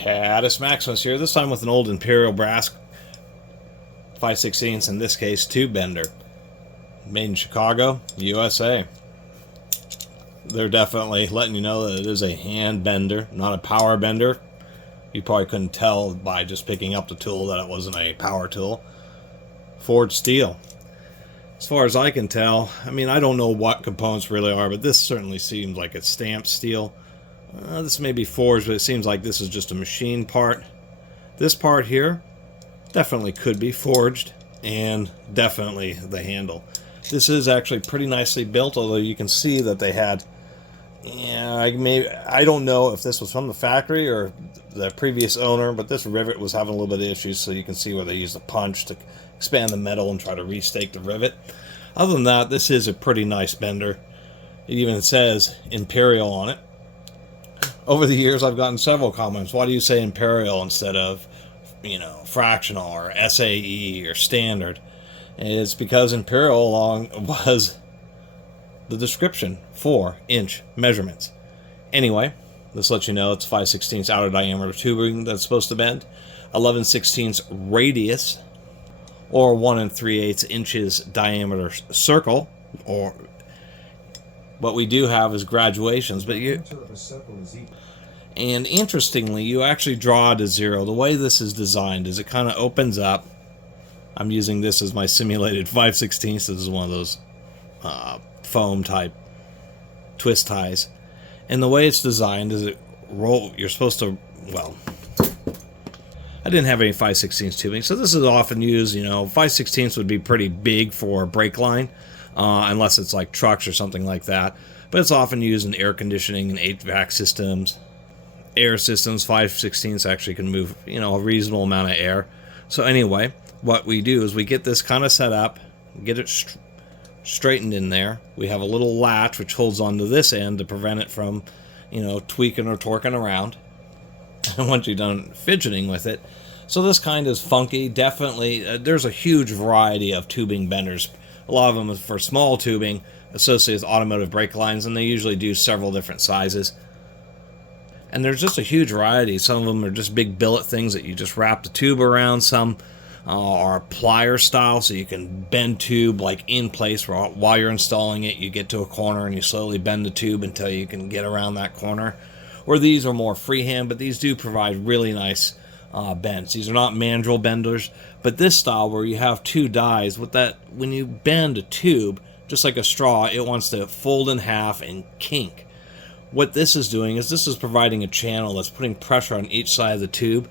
Catus Maximus here, this time with an old Imperial brass 5/16, in this case tube bender. Made in Chicago, USA. They're definitely letting you know that it is a hand bender, not a power bender. You probably couldn't tell by just picking up the tool that it wasn't a power tool. Forged steel. As far as I can tell, I mean, I don't know what components really are, but this certainly seems like it's stamped steel. This may be forged, but it seems like this is just a machine part. This part here definitely could be forged, and definitely the handle. This is actually pretty nicely built, although you can see that they had, I don't know if this was from the factory or the previous owner, but this rivet was having a little bit of issues, so you can see where they used a punch to expand the metal and try to restake the rivet. Other than that, this is a pretty nice bender. It even says Imperial on it. Over the years, I've gotten several comments. Why do you say Imperial instead of, fractional or SAE or standard? It's because Imperial was the description for inch measurements. Anyway, this lets you know it's 5/16 outer diameter tubing that's supposed to bend, 11/16 radius, or 1 3/8 inches diameter circle, or what we do have is graduations, but and interestingly, you actually draw to zero. The way this is designed is it kind of opens up. I'm using this as my simulated 5/16. This is one of those foam type twist ties. And the way it's designed is you're supposed to, I didn't have any 5/16 tubing, so this is often used, 5/16 would be pretty big for a brake line, unless it's like trucks or something like that. But it's often used in air conditioning and HVAC systems. Air systems, 5/16 actually can move, a reasonable amount of air. So anyway, what we do is we get this kind of set up, get it straightened in there. We have a little latch which holds onto this end to prevent it from, tweaking or torquing around. And once you're done fidgeting with it, so this kind is funky. Definitely, there's a huge variety of tubing benders. A lot of them for small tubing associated with automotive brake lines, and they usually do several different sizes. And there's just a huge variety. Some of them are just big billet things that you just wrap the tube around. Some are plier style, so you can bend tube like in place while you're installing it. You get to a corner and you slowly bend the tube until you can get around that corner. Or these are more freehand, but these do provide really nice bends. These are not mandrel benders, but this style where you have two dies, with that, when you bend a tube, just like a straw, it wants to fold in half and kink. What this is doing is this is providing a channel that's putting pressure on each side of the tube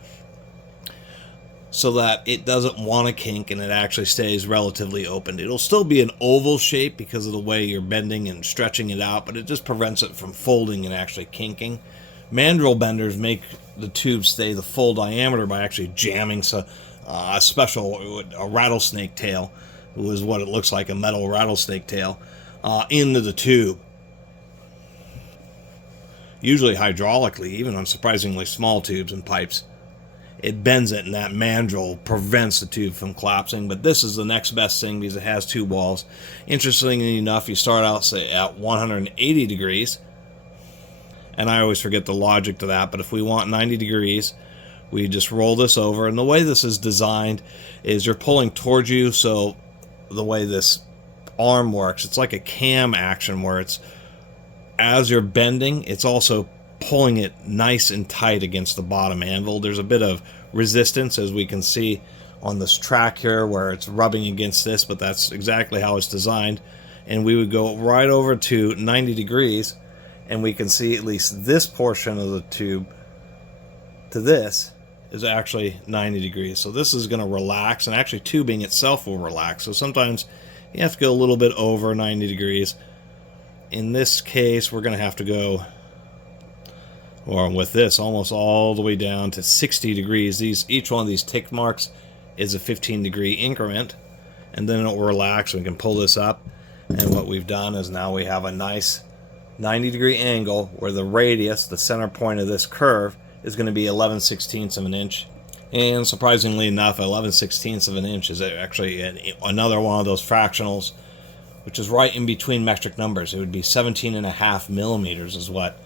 so that it doesn't want to kink and it actually stays relatively open. It'll still be an oval shape because of the way you're bending and stretching it out, but it just prevents it from folding and actually kinking. Mandrel benders make the tube stay the full diameter by actually jamming a rattlesnake tail, is what it looks like, a metal rattlesnake tail, into the tube. Usually hydraulically, even on surprisingly small tubes and pipes. It bends it, and that mandrel prevents the tube from collapsing. But this is the next best thing because it has two walls. Interestingly enough, you start out, say, at 180 degrees. And I always forget the logic to that, but if we want 90 degrees, we just roll this over. And the way this is designed is you're pulling towards you, so the way this arm works, it's like a cam action where it's, as you're bending, it's also pulling it nice and tight against the bottom anvil. There's a bit of resistance, as we can see on this track here, where it's rubbing against this, but that's exactly how it's designed. And we would go right over to 90 degrees, and we can see at least this portion of the tube to this is actually 90 degrees. So this is going to relax, and actually tubing itself will relax. So sometimes you have to go a little bit over 90 degrees. In this case, we're going to have to go, or with this, almost all the way down to 60 degrees. Each one of these tick marks is a 15-degree increment, and then it will relax. We can pull this up, and what we've done is now we have a nice 90-degree angle where the radius, the center point of this curve, is going to be 11/16 of an inch. And surprisingly enough, 11/16 of an inch is actually another one of those fractionals, which is right in between metric numbers. It would be 17.5 millimeters is what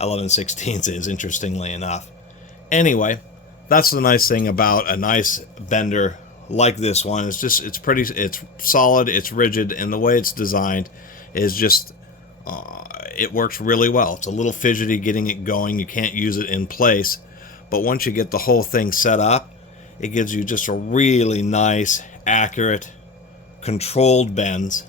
11/16 is, interestingly enough. Anyway, that's the nice thing about a nice bender like this one. It's solid, it's rigid, and the way it's designed is just it works really well. It's a little fidgety getting it going. You can't use it in place, but once you get the whole thing set up, it gives you just a really nice, accurate, controlled bends,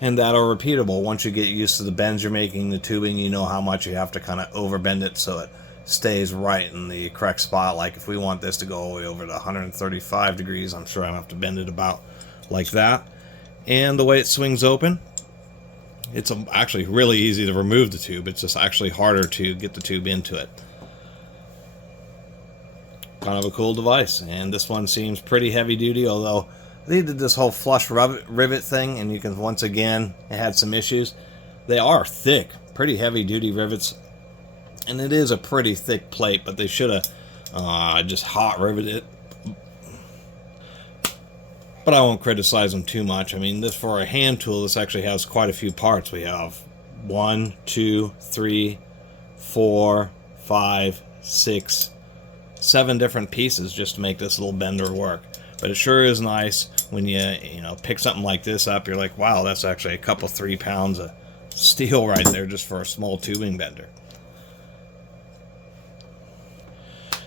and that are repeatable. Once you get used to the bends you're making, the tubing, you know how much you have to kind of overbend it so it stays right in the correct spot. Like if we want this to go all the way over to 135 degrees, I'm sure I have to bend it about like that. And the way it swings open, it's actually really easy to remove the tube. It's just actually harder to get the tube into it. Kind of a cool device. And this one seems pretty heavy duty, although they did this whole flush rivet thing, and you can, once again, it had some issues. They are thick, pretty heavy duty rivets, and it is a pretty thick plate, but they should have just hot riveted it. But I won't criticize them too much. I mean, this, for a hand tool, this actually has quite a few parts. We have 1, 2, 3, 4, 5, 6, 7 different pieces just to make this little bender work. But it sure is nice when you pick something like this up. You're like, wow, that's actually a couple 3 pounds of steel right there just for a small tubing bender.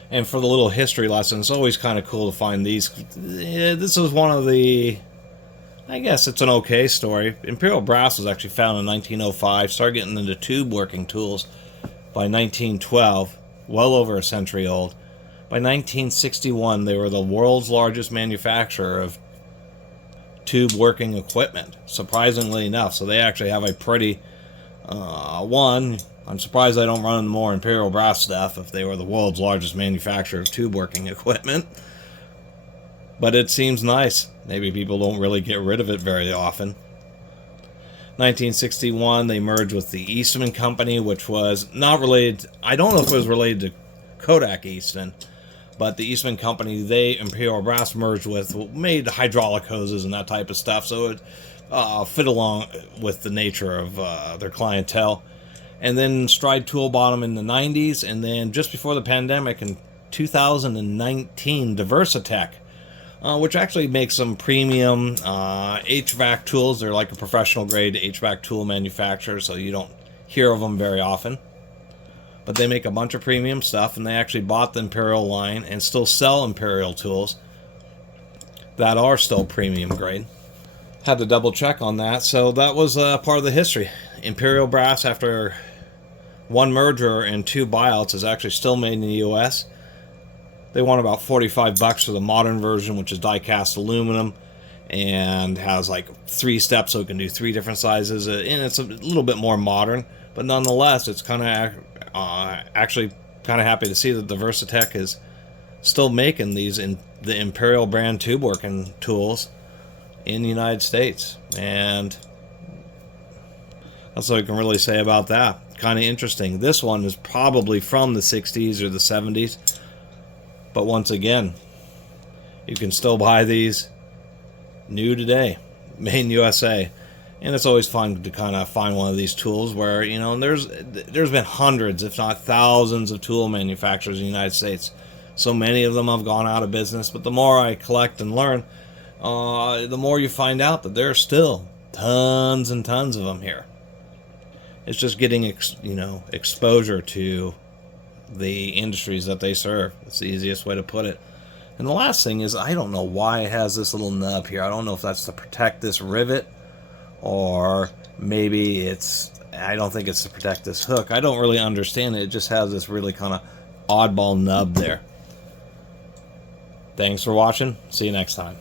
And for the little history lesson, it's always kind of cool to find these. This is one of the, I guess it's an okay story. Imperial brass was actually found in 1905. Started getting into tube working tools by 1912, well over a century old. By 1961, they were the world's largest manufacturer of tube working equipment, surprisingly enough. So they actually have a pretty, I'm surprised they don't run into more Imperial brass stuff if they were the world's largest manufacturer of tube working equipment. But it seems nice. Maybe people don't really get rid of it very often. 1961, they merged with the Eastman Company, which was not related, I don't know if it was related to Kodak Eastman, but the Eastman Company, Imperial brass merged with, made hydraulic hoses and that type of stuff, so it fit along with the nature of their clientele. And then Stride Tool bought them in the 90s, and then just before the pandemic in 2019, Diversitech, which actually makes some premium HVAC tools. They're like a professional grade HVAC tool manufacturer, so you don't hear of them very often. But they make a bunch of premium stuff, and they actually bought the Imperial line and still sell Imperial tools that are still premium grade. Had to double check on that, so that was part of the history. Imperial brass, after one merger and 2 buyouts, is actually still made in the U.S. They want about $45 for the modern version, which is die-cast aluminum and has like 3 steps, so it can do 3 different sizes, and it's a little bit more modern. But nonetheless, it's kind of actually kind of happy to see that the Diversitech is still making these in the Imperial brand tube working tools in the United States, and that's all I can really say about that. Kind of interesting. This one is probably from the 60s or the 70s, but once again, you can still buy these new today, made in USA. And it's always fun to kind of find one of these tools where, there's been hundreds, if not thousands, of tool manufacturers in the United States. So many of them have gone out of business, but the more I collect and learn, the more you find out that there are still tons and tons of them here. It's just getting exposure to the industries that they serve. It's the easiest way to put it. And the last thing is, I don't know why it has this little nub here. I don't know if that's to protect this rivet, or maybe I don't think it's to protect this hook. I don't really understand it. It just has this really kind of oddball nub there. Thanks for watching. See you next time.